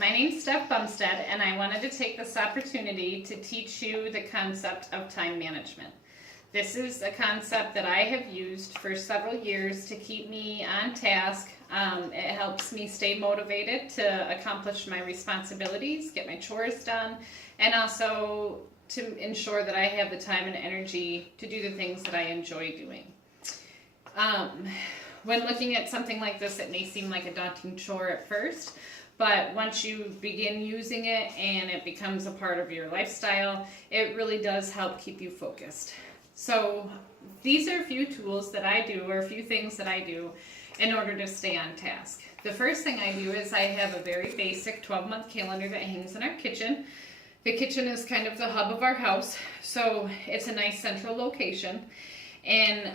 My name's Steph Bumstead, and I wanted to take this opportunity to teach you the concept of time management. This is a concept that I have used for several years to keep me on task. It helps me stay motivated to accomplish my responsibilities, get my chores done, and also to ensure that I have the time and energy to do the things that I enjoy doing. When looking at something like this, it may seem like a daunting chore at first, but once you begin using it and it becomes a part of your lifestyle, it really does help keep you focused. So these are a few tools that I do, or a few things that I do in order to stay on task. The first thing I do is I have a very basic 12-month calendar that hangs in our kitchen. The kitchen is kind of the hub of our house, so it's a nice central location. And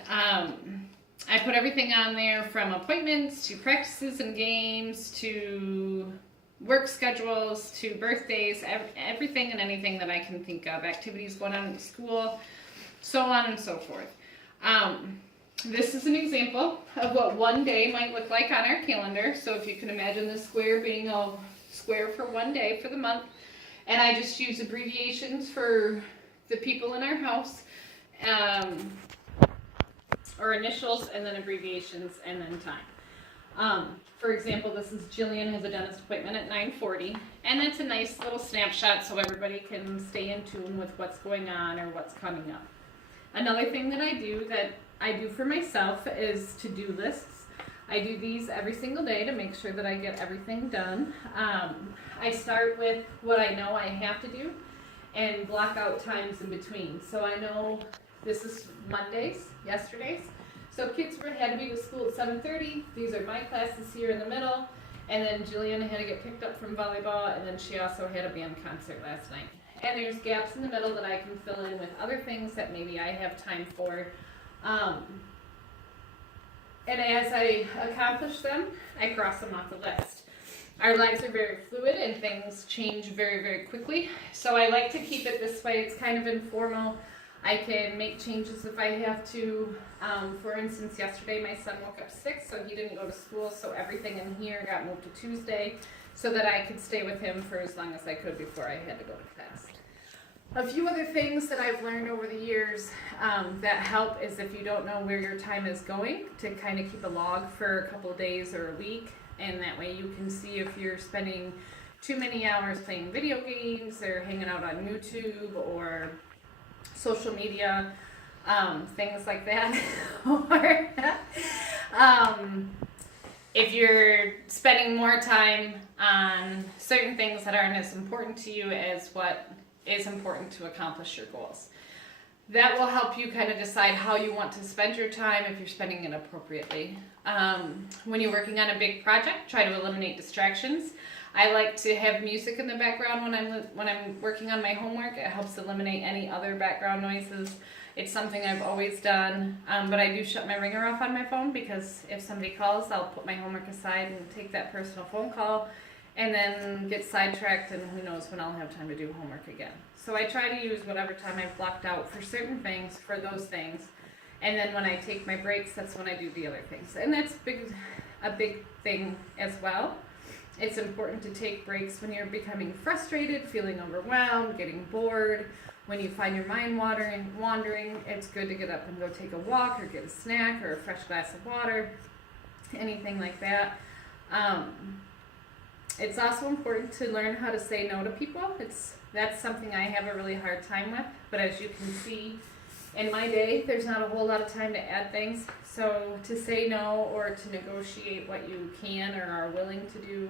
I put everything on there, from appointments to practices and games to work schedules to birthdays, everything and anything that I can think of, activities going on in school, so on and so forth. This is an example of what one day might look like on our calendar. So if you can imagine the square being a square for one day for the month, and I just use abbreviations for the people in our house, or initials and then abbreviations and then time. For example, this is Jillian has a dentist appointment at 9:40, and that's a nice little snapshot so everybody can stay in tune with what's going on or what's coming up. Another thing that I do for myself is to-do lists. I do these every single day to make sure that I get everything done. I start with what I know I have to do and block out times in between. So I know this is Mondays, yesterday's. So kids had to be to school at 7:30. These are my classes here in the middle. And then Jillian had to get picked up from volleyball, and then she also had a band concert last night. And there's gaps in the middle that I can fill in with other things that maybe I have time for. And as I accomplish them, I cross them off the list. Our lives are very fluid and things change very, very quickly. So I like to keep it this way. It's kind of informal. I can make changes if I have to. For instance, yesterday my son woke up sick, so he didn't go to school, so everything in here got moved to Tuesday so that I could stay with him for as long as I could before I had to go to class. A few other things that I've learned over the years that help is, if you don't know where your time is going, to kind of keep a log for a couple of days or a week, and that way you can see if you're spending too many hours playing video games or hanging out on YouTube or social media, things like that. Or if you're spending more time on certain things that aren't as important to you as what is important to accomplish your goals. That will help you kind of decide how you want to spend your time, if you're spending it appropriately. When you're working on a big project, try to eliminate distractions. I like to have music in the background when I'm working on my homework. It helps eliminate any other background noises. It's something I've always done, but I do shut my ringer off on my phone, because if somebody calls, I'll put my homework aside and take that personal phone call, and then get sidetracked, and who knows when I'll have time to do homework again. So I try to use whatever time I've blocked out for certain things for those things, and then when I take my breaks, that's when I do the other things. And that's a big thing as well. It's important to take breaks when you're becoming frustrated, feeling overwhelmed, getting bored. When you find your mind wandering, it's good to get up and go take a walk or get a snack or a fresh glass of water, anything like that. It's also important to learn how to say no to people. That's something I have a really hard time with, but as you can see in my day, there's not a whole lot of time to add things. So to say no, or to negotiate what you can or are willing to do,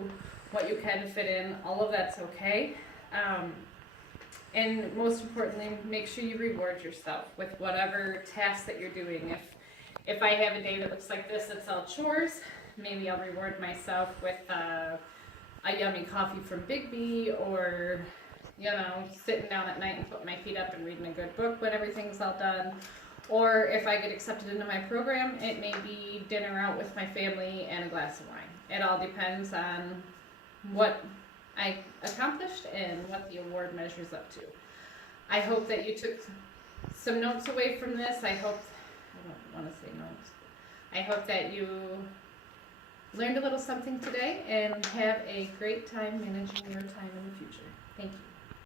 what you can fit in, all of that's okay. And most importantly, make sure you reward yourself with whatever task that you're doing. If I have a day that looks like this, that's all chores, maybe I'll reward myself with a yummy coffee from Big B, or sitting down at night and putting my feet up and reading a good book when everything's all done. Or if I get accepted into my program, it may be dinner out with my family and a glass of wine. It all depends on what I accomplished and what the award measures up to. I hope that you took some notes away from this. I don't want to say notes. I hope that you learned a little something today and have a great time managing your time in the future. Thank you.